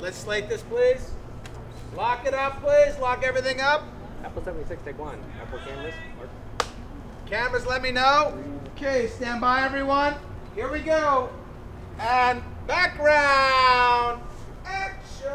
Let's slate this, please. Lock it up, please. Lock everything up. Apple 76, take one. Apple cameras. Cameras, let me know. Okay, stand by, everyone. Here we go. And background. Action.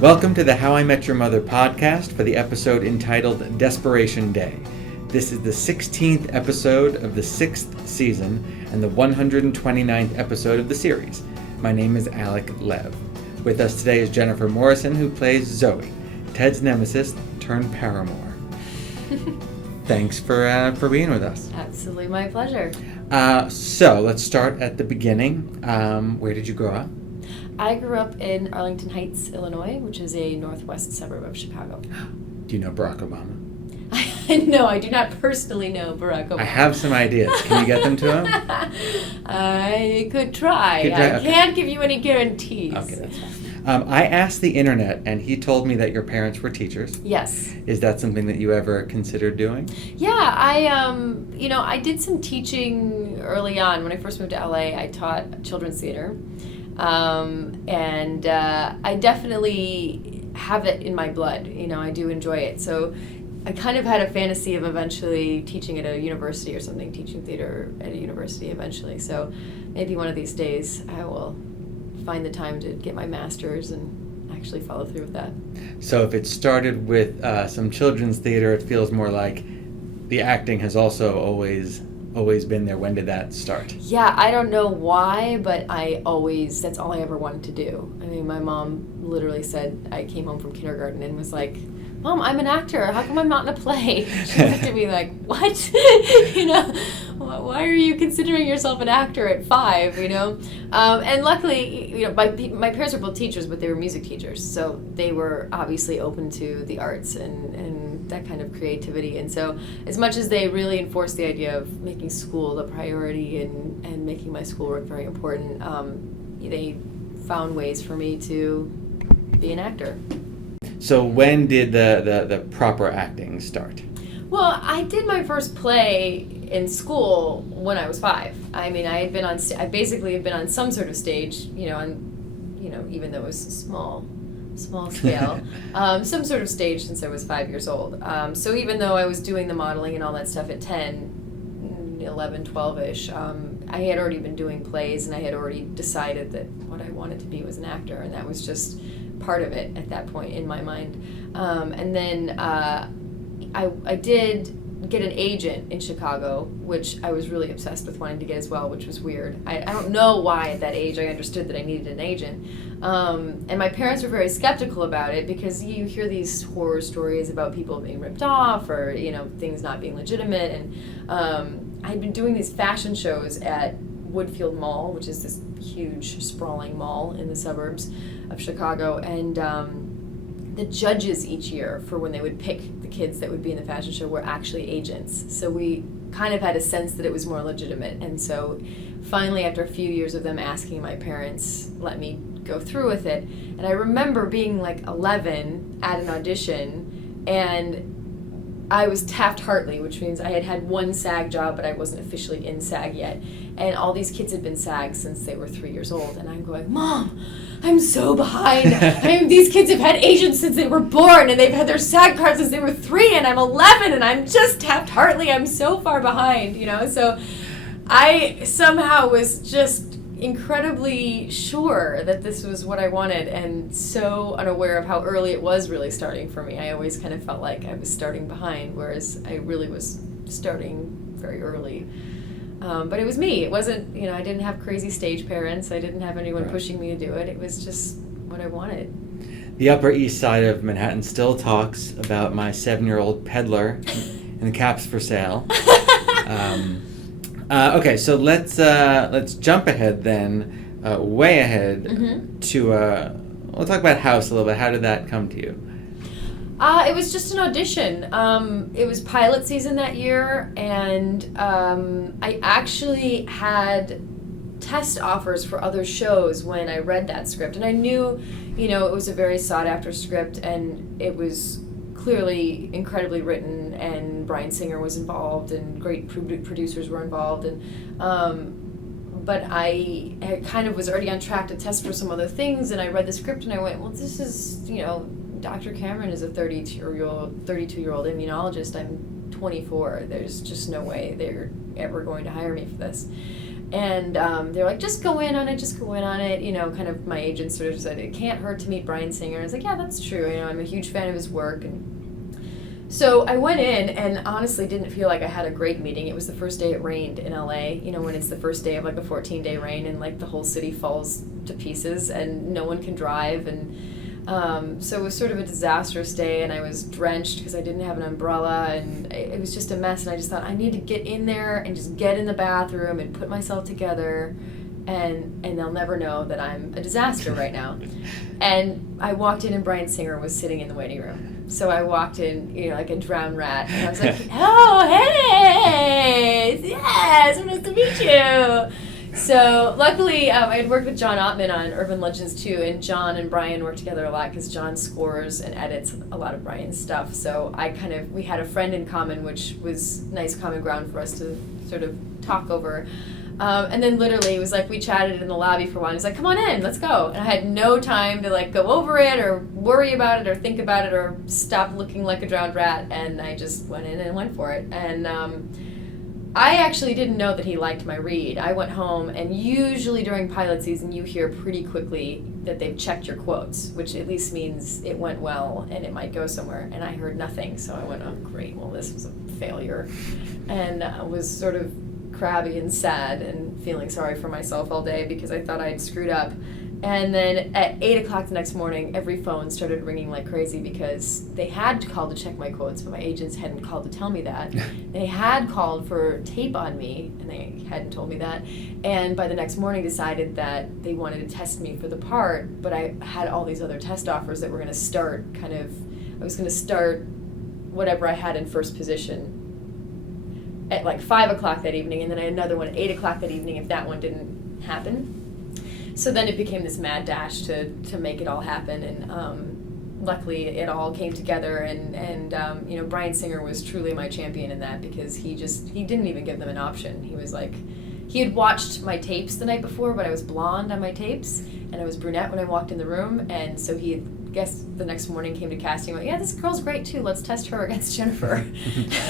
Welcome to the How I Met Your Mother podcast for the episode entitled Desperation Day. This is the 16th episode of the 6th season and the 129th episode of the series. My name is Alec Lev. With us today is Jennifer Morrison, who plays Zoey, Ted's nemesis turned paramour. Thanks for being with us. Absolutely my pleasure. So let's start at the beginning. Where did you grow up? I grew up in Arlington Heights, Illinois, which is a northwest suburb of Chicago. Do you know Barack Obama? No, I do not personally know Barack Obama. I have some ideas. Can you get them to him? I could try. Okay. I can't give you any guarantees. Okay, that's fine. I asked the internet, and he told me that your parents were teachers. Yes. Is that something that you ever considered doing? Yeah, I did some teaching early on. When I first moved to LA, I taught children's theater. And I definitely have it in my blood. I do enjoy it. So I kind of had a fantasy of eventually teaching at a university or something, teaching theater at a university eventually. So maybe one of these days I will find the time to get my master's and actually follow through with that. So if it started with some children's theater, it feels more like the acting has also always been there. When did that start? Yeah, I don't know why, but that's all I ever wanted to do. I mean, my mom literally said, I came home from kindergarten and was like, Mom, I'm an actor. How come I'm not in a play? She looked at me like, what? Why are you considering yourself an actor at 5, And luckily, my parents were both teachers, but they were music teachers. So they were obviously open to the arts and that kind of creativity. And so as much as they really enforced the idea of making school the priority and making my schoolwork very important, they found ways for me to be an actor. So when did the proper acting start? Well, I did my first play in school when I was 5. I mean, I basically had been on some sort of stage, even though it was small scale, some sort of stage since I was 5 years old. So even though I was doing the modeling and all that stuff at 10, 11, 12-ish, I had already been doing plays and I had already decided that what I wanted to be was an actor, and that was just part of it at that point in my mind. And then I did get an agent in Chicago, which I was really obsessed with wanting to get as well, which was weird. I don't know why at that age I understood that I needed an agent. And my parents were very skeptical about it because you hear these horror stories about people being ripped off or, things not being legitimate. And I had been doing these fashion shows at Woodfield Mall, which is this huge, sprawling mall in the suburbs of Chicago, and the judges each year for when they would pick the kids that would be in the fashion show were actually agents. So we kind of had a sense that it was more legitimate, and so finally, after a few years of them asking, my parents let me go through with it. And I remember being like 11 at an audition, and I was Taft-Hartley, which means I had had one SAG job, but I wasn't officially in SAG yet. And all these kids had been SAG since they were 3 years old. And I'm going, Mom, I'm so behind. These kids have had agents since they were born, and they've had their SAG cards since they were 3, and I'm 11, and I'm just Taft-Hartley. I'm so far behind, So I somehow was just incredibly sure that this was what I wanted, and so unaware of how early it was really starting for me. I always kind of felt like I was starting behind, whereas I really was starting very early. But it was me. It wasn't, I didn't have crazy stage parents. I didn't have anyone pushing me to do it. It was just what I wanted. The Upper East Side of Manhattan still talks about my 7-year-old peddler and caps for sale. Okay, so let's jump ahead then, way ahead to we'll talk about House a little bit. How did that come to you? It was just an audition. It was pilot season that year, and I actually had test offers for other shows when I read that script, and I knew, it was a very sought after script, and it was clearly incredibly written, and Bryan Singer was involved, and great producers were involved, and but I kind of was already on track to test for some other things, and I read the script and I went, well, this is, Dr. Cameron is a 32-year-old immunologist. I'm 24. There's just no way they're ever going to hire me for this. And they're like, just go in on it. Kind of my agent sort of said, it can't hurt to meet Bryan Singer. I was like, yeah, that's true. I'm a huge fan of his work. And so I went in and honestly didn't feel like I had a great meeting. It was the first day it rained in LA, when it's the first day of like a 14-day rain and like the whole city falls to pieces and no one can drive. And so it was sort of a disastrous day, and I was drenched because I didn't have an umbrella, and it was just a mess. And I just thought, I need to get in there and just get in the bathroom and put myself together, and they'll never know that I'm a disaster right now. And I walked in, and Bryan Singer was sitting in the waiting room. So I walked in, like a drowned rat, and I was like, oh, hey, yes, nice to meet you. So luckily, I had worked with John Ottman on Urban Legends too, and John and Bryan work together a lot because John scores and edits a lot of Bryan's stuff. So we had a friend in common, which was nice common ground for us to sort of talk over. And then literally it was like we chatted in the lobby for a while. He was like, come on in, let's go. And I had no time to like go over it or worry about it or think about it or stop looking like a drowned rat. And I just went in and went for it. And I actually didn't know that he liked my read. I went home, and usually during pilot season you hear pretty quickly that they've checked your quotes, which at least means it went well and it might go somewhere. And I heard nothing, so I went, oh great, well this was a failure. And I was sort of crabby and sad and feeling sorry for myself all day because I thought I'd screwed up. And then at 8 o'clock the next morning, every phone started ringing like crazy because they had called to check my quotes, but my agents hadn't called to tell me that. They had called for tape on me, and they hadn't told me that. And by the next morning decided that they wanted to test me for the part, but I had all these other test offers that were going to start I was going to start whatever I had in first position at like 5 o'clock that evening, and then I had another one at 8 o'clock that evening if that one didn't happen. So then it became this mad dash to make it all happen, and luckily it all came together, and Bryan Singer was truly my champion in that because he didn't even give them an option. He was like, he had watched my tapes the night before, but I was blonde on my tapes, and I was brunette when I walked in the room, and so he had the next morning came to casting and went, yeah, this girl's great too, let's test her against Jennifer.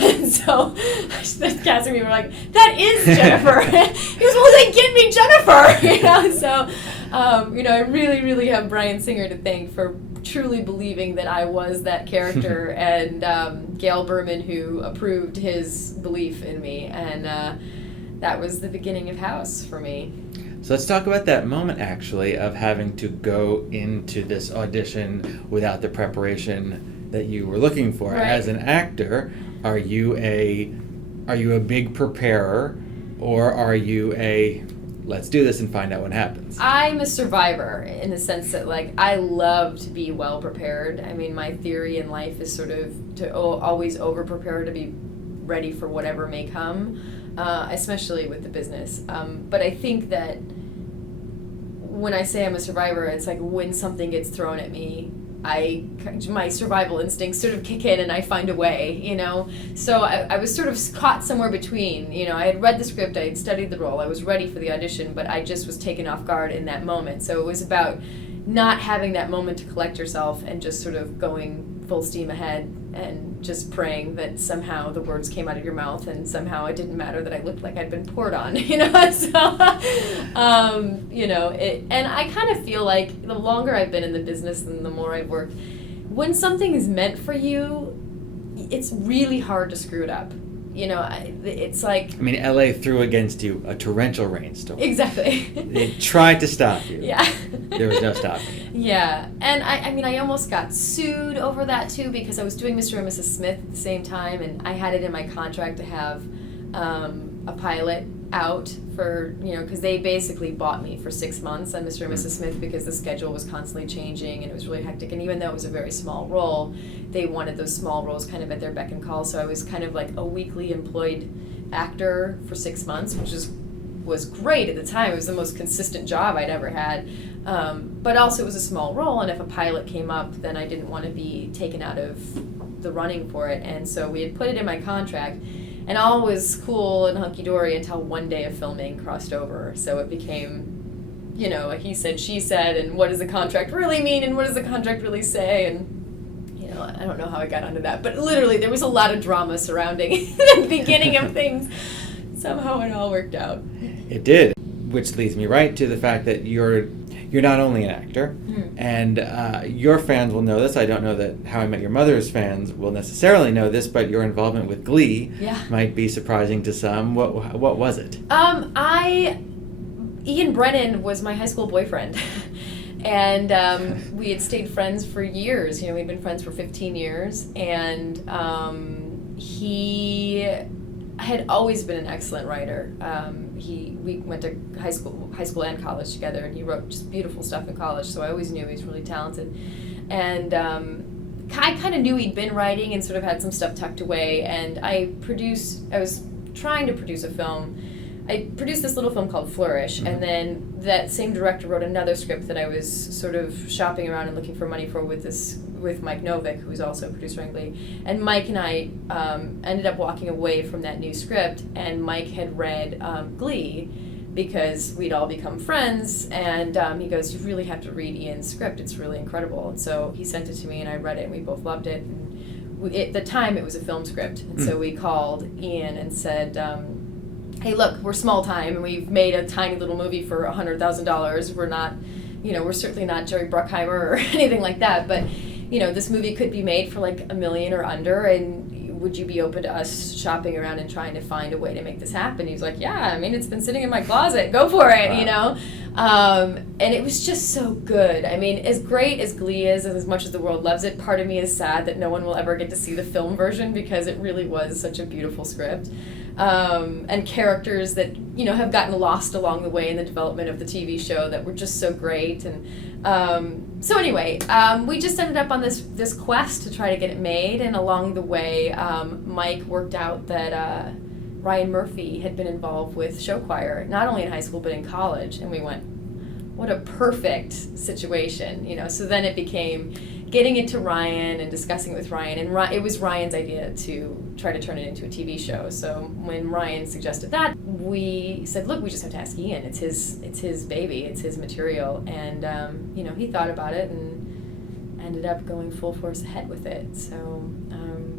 And so the casting people were like, that is Jennifer. He goes, well then get me Jennifer. So I really, really have Bryan Singer to thank for truly believing that I was that character, and Gail Berman, who approved his belief in me, and that was the beginning of House for me. So let's talk about that moment, actually, of having to go into this audition without the preparation that you were looking for. Right. As an actor, are you a big preparer, or are you a let's do this and find out what happens? I'm a survivor in the sense that, like, I love to be well prepared. I mean, my theory in life is sort of to always over prepare to be ready for whatever may come. Especially with the business. But I think that when I say I'm a survivor, it's like when something gets thrown at me, my survival instincts sort of kick in and I find a way, So I was sort of caught somewhere between, I had read the script, I had studied the role, I was ready for the audition, but I just was taken off guard in that moment. So it was about not having that moment to collect yourself and just sort of going full steam ahead and just praying that somehow the words came out of your mouth and somehow it didn't matter that I looked like I'd been poured on, So, and I kind of feel like the longer I've been in the business and the more I've worked, when something is meant for you, it's really hard to screw it up. It's like... I mean, LA threw against you a torrential rainstorm. Exactly. They tried to stop you. Yeah. There was no stopping it. Yeah. And I almost got sued over that too because I was doing Mr. and Mrs. Smith at the same time, and I had it in my contract to have a pilot out for, because they basically bought me for 6 months on Mr. and Mrs. Smith because the schedule was constantly changing and it was really hectic. And even though it was a very small role, they wanted those small roles kind of at their beck and call. So I was kind of like a weekly employed actor for 6 months, which was great at the time. It was the most consistent job I'd ever had. But also it was a small role, and if a pilot came up, then I didn't want to be taken out of the running for it. And so we had put it in my contract. And all was cool and hunky-dory until one day of filming crossed over. So it became, you know, a he said, she said, and what does the contract really mean, and what does the contract really say, and, you know, I don't know how I got onto that, but literally there was a lot of drama surrounding the beginning of things. Somehow it all worked out. It did, which leads me right to the fact that you're not only an actor, and your fans will know this. I don't know that How I Met Your Mother's fans will necessarily know this, but your involvement with Glee might be surprising to some. What was it? Ian Brennan was my high school boyfriend. And we had stayed friends for years. You know, we'd been friends for 15 years. And he had always been an excellent writer. We went to high school and college together, and he wrote just beautiful stuff in college, so I always knew he was really talented. And I kind of knew he'd been writing and sort of had some stuff tucked away, and I was trying to produce a film. I produced this little film called Flourish, and then that same director wrote another script that I was sort of shopping around and looking for money for with Mike Novick, who's also a producer on Glee. And Mike and I ended up walking away from that new script, and Mike had read Glee because we'd all become friends, and he goes, "You really have to read Ian's script, it's really incredible." And so he sent it to me, and I read it, and we both loved it. And at the time, it was a film script, and so we called Ian and said, "Hey, look, we're small time, and we've made a tiny little movie for $100,000. We're not, you know, we're certainly not Jerry Bruckheimer or anything like that, but, you know, this movie could be made for like $1 million or under, and would you be open to us shopping around and trying to find a way to make this happen?" He was like, "Yeah, I mean, it's been sitting in my closet. Go for it," you know? And it was just so good. I mean, as great as Glee is, and as much as the world loves it, part of me is sad that no one will ever get to see the film version because it really was such a beautiful script. And characters that, you know, have gotten lost along the way in the development of the TV show that were just so great. And so anyway, we just ended up on this quest to try to get it made, and along the way, Mike worked out that Ryan Murphy had been involved with show choir, not only in high school but in college, and we went, what a perfect situation, you know. So then it became getting it to Ryan and discussing it with Ryan, and it was Ryan's idea to try to turn it into a TV show. So when Ryan suggested that, we said, look, we just have to ask Ian. It's his baby, it's his material, and you know, he thought about it and ended up going full force ahead with it. So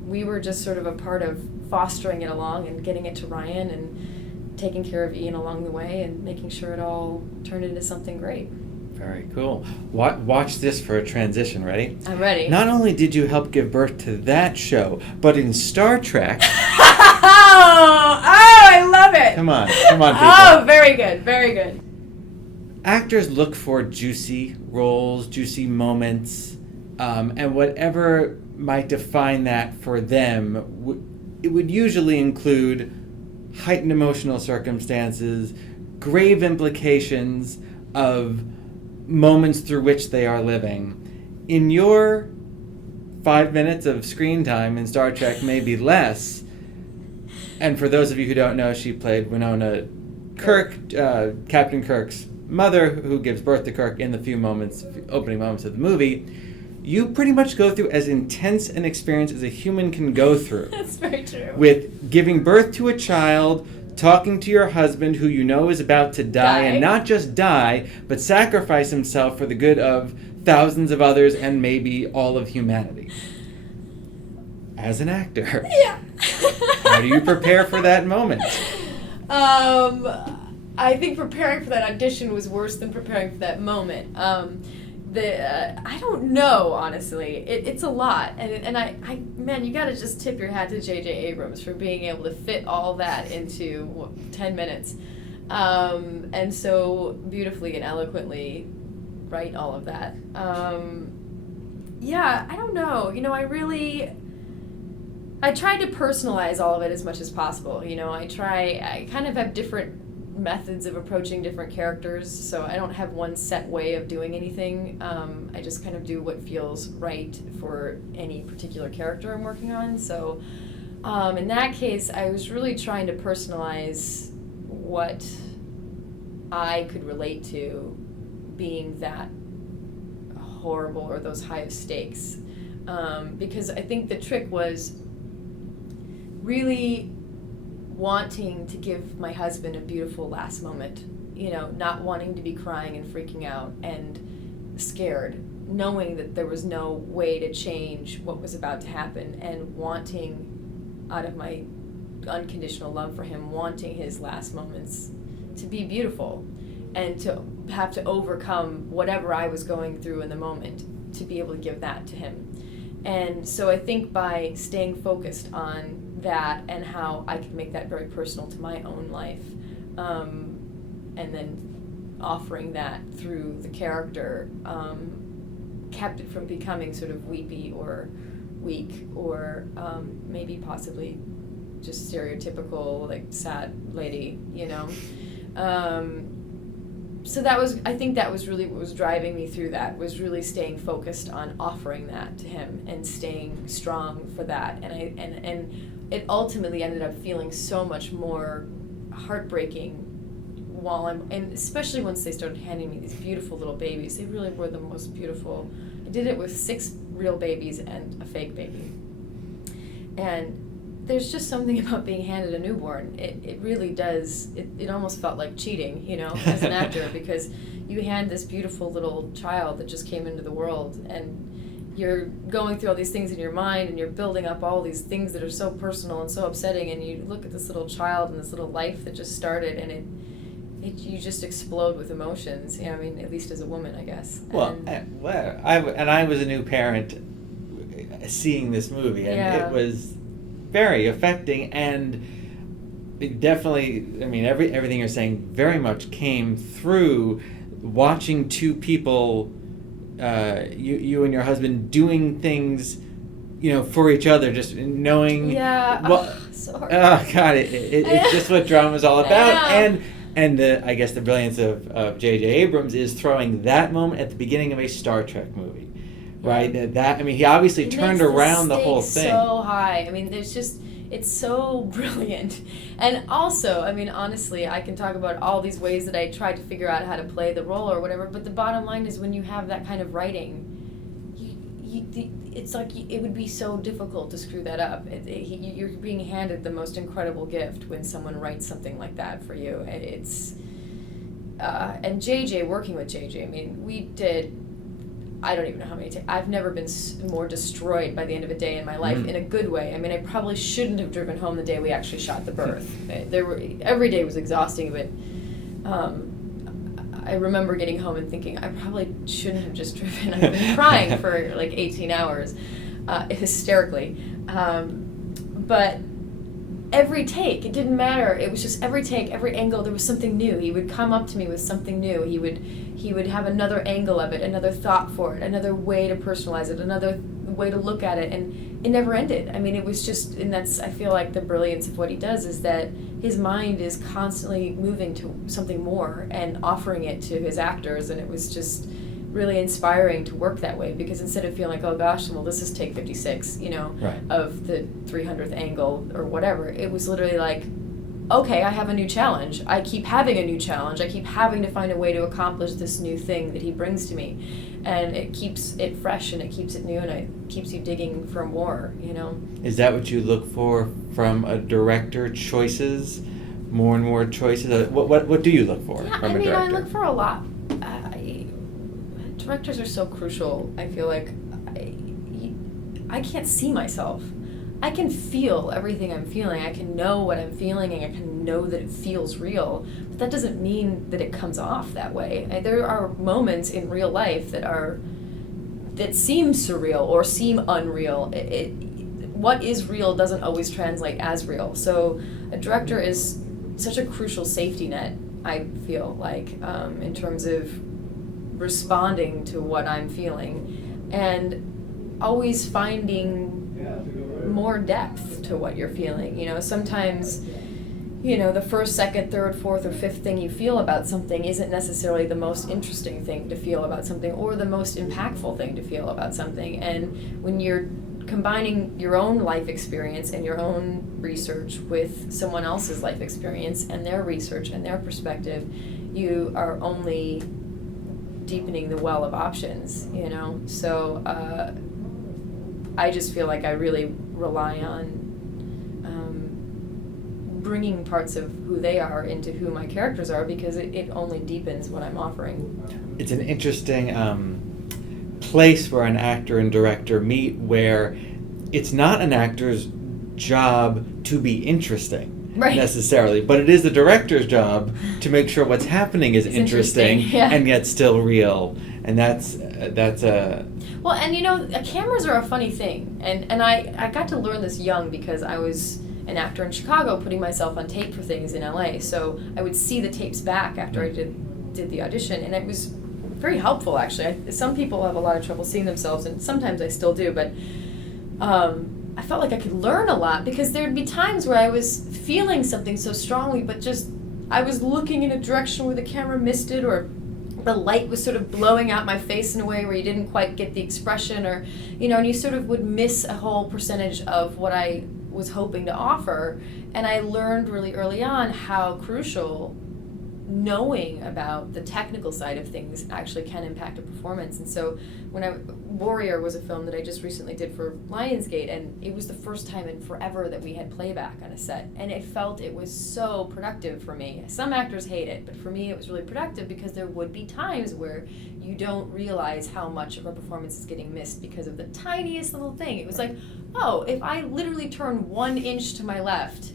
we were just sort of a part of fostering it along and getting it to Ryan and taking care of Ian along the way and making sure it all turned into something great. Very cool. Watch this for a transition. Ready? I'm ready. Not only did you help give birth to that show, but in Star Trek... Oh, I love it. Come on, people. Oh, very good, very good. Actors look for juicy roles, juicy moments, and whatever might define that for them, it would usually include heightened emotional circumstances, grave implications of moments through which they are living. In your 5 minutes of screen time in Star Trek, maybe less, and for those of you who don't know, she played Winona Kirk, Captain Kirk's mother, who gives birth to Kirk in the opening moments of the movie. You pretty much go through as intense an experience as a human can go through. That's very true. With giving birth to a child, talking to your husband who you know is about to die, and not just die, but sacrifice himself for the good of thousands of others and maybe all of humanity. As an actor, how do you prepare for that moment? I think preparing for that audition was worse than preparing for that moment. I don't know, honestly. It's a lot, and I man, you gotta just tip your hat to J.J. Abrams for being able to fit all that into 10 minutes, and so beautifully and eloquently write all of that. Yeah, I don't know. You know, I tried to personalize all of it as much as possible. You know, I kind of have different methods of approaching different characters, so I don't have one set way of doing anything. I just kind of do what feels right for any particular character I'm working on. So in that case, I was really trying to personalize what I could relate to being that horrible or those high stakes, because I think the trick was really wanting to give my husband a beautiful last moment, not wanting to be crying and freaking out and scared, knowing that there was no way to change what was about to happen, and wanting, out of my unconditional love for him, wanting his last moments to be beautiful and to have to overcome whatever I was going through in the moment to be able to give that to him. And so I think by staying focused on that and how I could make that very personal to my own life, and then offering that through the character, kept it from becoming sort of weepy or weak or maybe possibly just stereotypical, like, sad lady, So I think that was really what was driving me through that, was really staying focused on offering that to him and staying strong for that. And it ultimately ended up feeling so much more heartbreaking and especially once they started handing me these beautiful little babies. They really were the most beautiful. I did it with 6 real babies and a fake baby. And there's just something about being handed a newborn. It really does. It almost felt like cheating, as an actor, because you hand this beautiful little child that just came into the world, and you're going through all these things in your mind, and you're building up all these things that are so personal and so upsetting, and you look at this little child and this little life that just started, and you just explode with emotions. At least as a woman, I guess. I was a new parent seeing this movie, and it was very affecting, and it definitely, everything you're saying very much came through watching two people, you and your husband, doing things, for each other, just knowing. Yeah. So hard. Oh God, it's just what drama's all about, and I guess the brilliance of J.J. Abrams is throwing that moment at the beginning of a Star Trek movie. Right, he obviously turned around the whole thing. So high. It's so brilliant. And also, honestly, I can talk about all these ways that I tried to figure out how to play the role or whatever, but the bottom line is, when you have that kind of writing, it's like it would be so difficult to screw that up. You're being handed the most incredible gift when someone writes something like that for you. It's and JJ, working with JJ, we did, I don't even know how many times. I've never been more destroyed by the end of a day in my life, in a good way. I probably shouldn't have driven home the day we actually shot The Birth. Every day was exhausting, but I remember getting home and thinking, I probably shouldn't have just driven. I've been crying for like 18 hours, hysterically. But every take, it didn't matter. It was just every take, every angle, there was something new. He would come up to me with something new. He would have another angle of it, another thought for it, another way to personalize it, another way to look at it, and it never ended. It was just, and that's, I feel like the brilliance of what he does is that his mind is constantly moving to something more and offering it to his actors, and it was just really inspiring to work that way, because instead of feeling like, oh gosh, well, this is take 56, right, of the 300th angle or whatever, it was literally like, okay, I have a new challenge. I keep having a new challenge. I keep having to find a way to accomplish this new thing that he brings to me. And it keeps it fresh, and it keeps it new, and it keeps you digging for more, Is that what you look for from a director? Choices? More and more choices? What do you look for from a director? I look for a lot. Directors are so crucial. I feel like I can't see myself. I can feel everything I'm feeling. I can know what I'm feeling, and I can know that it feels real. But that doesn't mean that it comes off that way. There are moments in real life that seem surreal or seem unreal. What is real doesn't always translate as real. So a director is such a crucial safety net, I feel like, in terms of responding to what I'm feeling, and always finding more depth to what you're feeling. Sometimes, the first, second, third, fourth, or fifth thing you feel about something isn't necessarily the most interesting thing to feel about something, or the most impactful thing to feel about something. And when you're combining your own life experience and your own research with someone else's life experience and their research and their perspective, you are only deepening the well of options, So I just feel like I really rely on bringing parts of who they are into who my characters are, because it only deepens what I'm offering. It's an interesting place where an actor and director meet, where it's not an actor's job to be interesting. Right. Necessarily, but it is the director's job to make sure what's happening is interesting yeah. and yet still real, and that's a well, and cameras are a funny thing, and I got to learn this young because I was an actor in Chicago putting myself on tape for things in LA, so I would see the tapes back after I did the audition, and it was very helpful actually. Some people have a lot of trouble seeing themselves, and sometimes I still do, but I felt like I could learn a lot, because there'd be times where I was feeling something so strongly, but just I was looking in a direction where the camera missed it, or the light was sort of blowing out my face in a way where you didn't quite get the expression, or and you sort of would miss a whole percentage of what I was hoping to offer. And I learned really early on how crucial knowing about the technical side of things actually can impact a performance. And so Warrior was a film that I just recently did for Lionsgate, and it was the first time in forever that we had playback on a set, and it was so productive for me. Some actors hate it, but for me it was really productive, because there would be times where you don't realize how much of a performance is getting missed because of the tiniest little thing. It was like, oh, if I literally turn 1 inch to my left,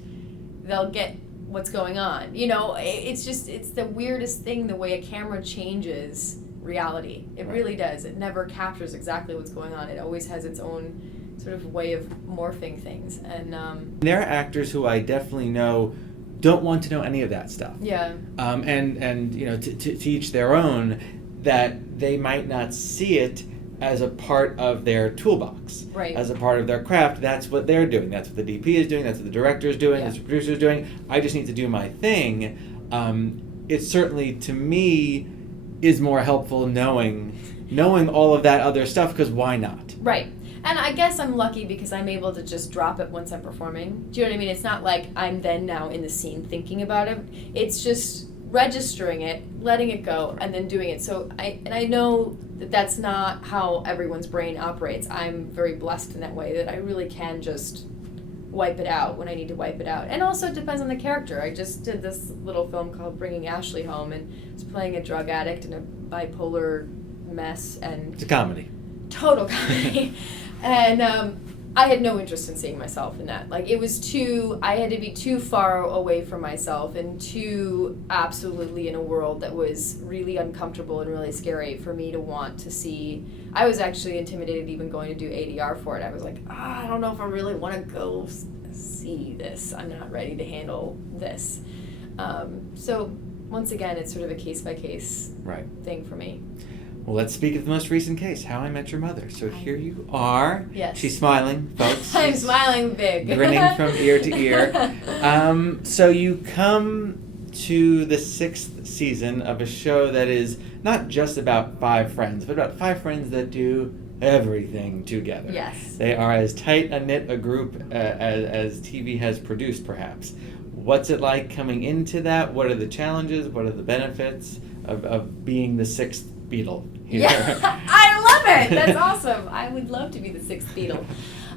they'll get what's going on. It's the weirdest thing, the way a camera changes reality. It really does. It never captures exactly what's going on. It always has its own sort of way of morphing things. And there are actors who I definitely know don't want to know any of that stuff. Yeah. And to each their own, that they might not see it as a part of their toolbox, right, as a part of their craft. That's what they're doing. That's what the DP is doing. That's what the director is doing. That's what the producer is doing. I just need to do my thing. It certainly, to me, is more helpful knowing all of that other stuff, because why not? Right. And I guess I'm lucky because I'm able to just drop it once I'm performing. Do you know what I mean? It's not like I'm then now in the scene thinking about it. It's just registering it, letting it go, and then doing it. So I know that that's not how everyone's brain operates. I'm very blessed in that way, that I really can just wipe it out when I need to wipe it out. And also it depends on the character. I just did this little film called Bringing Ashley Home, and I was playing a drug addict and a bipolar mess, and It's a comedy. Total comedy. And I had no interest in seeing myself in that. Like, I had to be too far away from myself, and too absolutely in a world that was really uncomfortable and really scary for me to want to see. I was actually intimidated even going to do ADR for it. I was like, I don't know if I really want to go see this. I'm not ready to handle this. So once again, it's sort of a case-by-case thing for me. Well, let's speak of the most recent case, How I Met Your Mother. So here you are. Yes. She's smiling, folks. I'm smiling big. Grinning from ear to ear. So you come to the 6th season of a show that is not just about 5 friends, but about 5 friends that do everything together. Yes. They are as tight-knit a group as TV has produced, perhaps. What's it like coming into that? What are the challenges? What are the benefits of being the 6th Beatle here? Yeah, I love it. That's awesome. I would love to be the 6th Beatle.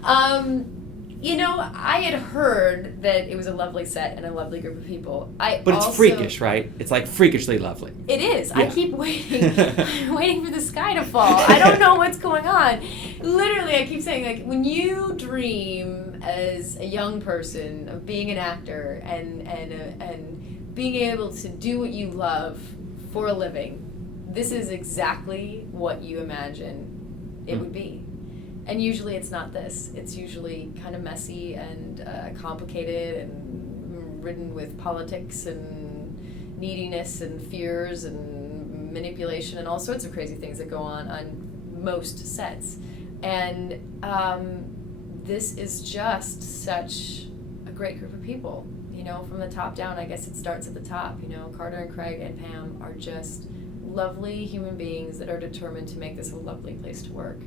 I had heard that it was a lovely set and a lovely group of people. But it's freakish, right? It's like freakishly lovely. It is. Yeah. I keep waiting. I'm waiting for the sky to fall. I don't know what's going on. Literally, I keep saying, like, when you dream as a young person of being an actor and being able to do what you love for a living, this is exactly what you imagine it would be. And usually it's not this. It's usually kind of messy and complicated and ridden with politics and neediness and fears and manipulation and all sorts of crazy things that go on most sets. And this is just such a great group of people. From the top down, I guess it starts at the top. Carter and Craig and Pam are just lovely human beings that are determined to make this a lovely place to work.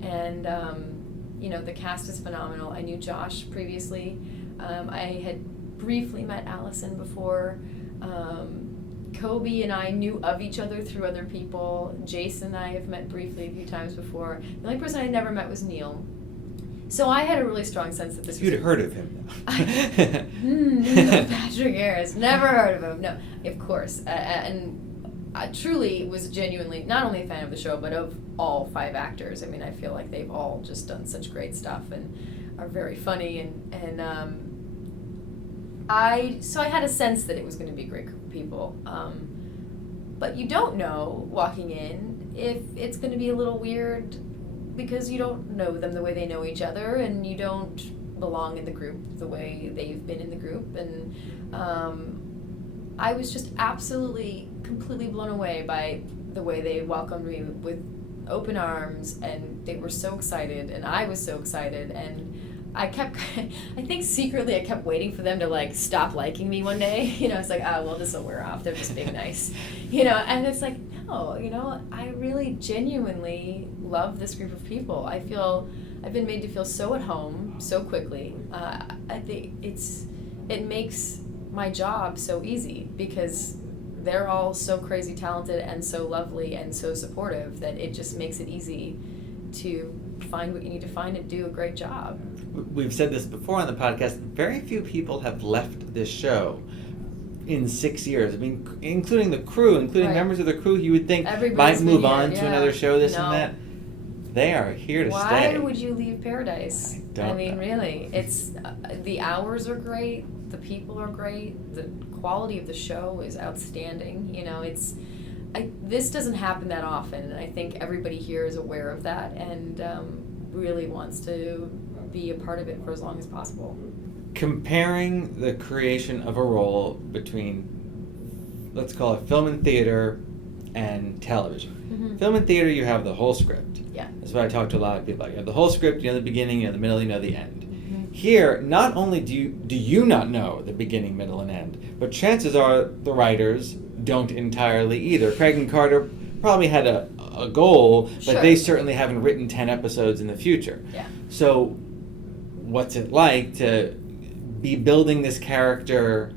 And the cast is phenomenal. I knew Josh previously. I had briefly met Allison before. Kobe and I knew of each other through other people. Jason and I have met briefly a few times before. The only person I never met was Neil. So I had a really strong sense that this was... You'd heard of him, though. Patrick Harris. Never heard of him. No, of course. And I truly was genuinely not only a fan of the show, but of all 5 actors. I mean, I feel like they've all just done such great stuff and are very funny. And I had a sense that it was going to be a great group of people. But you don't know, walking in, if it's going to be a little weird because you don't know them the way they know each other, and you don't belong in the group the way they've been in the group. And I was just absolutely, completely blown away by the way they welcomed me with open arms, and they were so excited, and I was so excited, and I think secretly I kept waiting for them to like stop liking me one day. It's like, oh, well, this will wear off. They're just being nice, and it's like, no, I really genuinely love this group of people. I feel I've been made to feel so at home so quickly. I think it makes my job so easy because they're all so crazy talented and so lovely and so supportive that it just makes it easy to find what you need to find and do a great job. We've said this before on the podcast. Very few people have left this show in 6 years. I mean, including the crew, including Right. members of the crew you would think Everybody's might move been on here, to yeah. another show, this No. and that. They are here to Why stay. would you leave Paradise? I don't know. Really, it's the hours are great, the people are great, the quality of the show is outstanding. This doesn't happen that often, and I think everybody here is aware of that and really wants to be a part of it for as long as possible. Comparing the creation of a role between, let's call it film and theater and television. Mm-hmm. Film and theater, you have the whole script. Yeah. That's what I talk to a lot of people about. You have the whole script, you know the beginning, you know the middle, you know the end. Mm-hmm. Here, not only do you not know the beginning, middle, and end, but chances are the writers don't entirely either. Craig and Carter probably had a goal, but Sure. they certainly haven't written 10 episodes in the future. Yeah. So what's it like to be building this character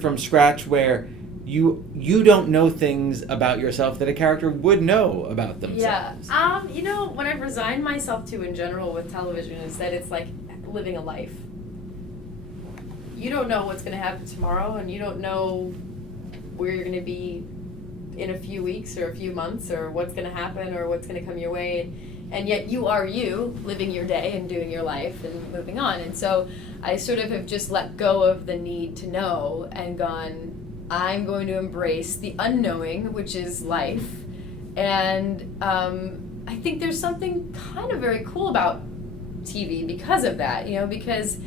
from scratch where you don't know things about yourself that a character would know about themselves? Yeah. What I've resigned myself to in general with television is that it's like living a life. You don't know what's going to happen tomorrow, and you don't know where you're going to be in a few weeks or a few months, or what's going to happen or what's going to come your way. And yet you are you, living your day and doing your life and moving on. And so I sort of have just let go of the need to know and gone, I'm going to embrace the unknowing, which is life. And I think there's something kind of very cool about TV because of that, because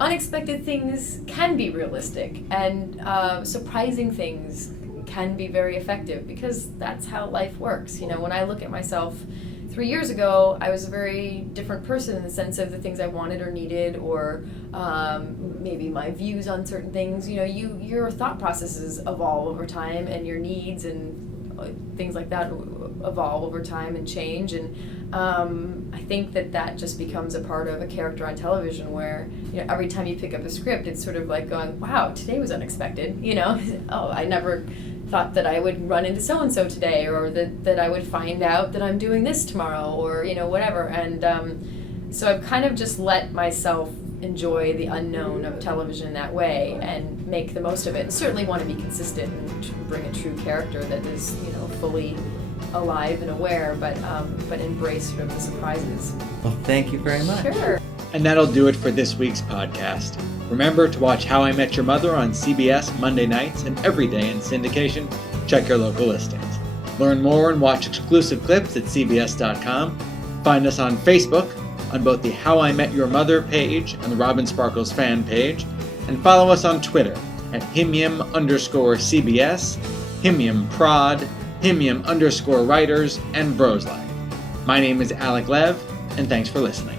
unexpected things can be realistic, and surprising things can be very effective because that's how life works. When I look at myself 3 years ago, I was a very different person in the sense of the things I wanted or needed, or maybe my views on certain things. Your thought processes evolve over time, and your needs and things like that evolve over time and change. And I think that just becomes a part of a character on television where, every time you pick up a script, it's sort of like going, wow, today was unexpected. Oh, I never thought that I would run into so-and-so today, or that I would find out that I'm doing this tomorrow, or, whatever. And so I've kind of just let myself enjoy the unknown of television that way and make the most of it. And certainly want to be consistent and bring a true character that is, fully alive and aware, but embrace sort of the surprises. Well, thank you very much. Sure. And that'll do it for this week's podcast. Remember to watch How I Met Your Mother on CBS Monday nights and every day in syndication. Check your local listings. Learn more and watch exclusive clips at cbs.com. Find us on Facebook on both the How I Met Your Mother page and the Robin Sparkles fan page. And follow us on Twitter at himium_CBS, himiumprod, himium_writers, and Bros Life. My name is Alec Lev, and thanks for listening.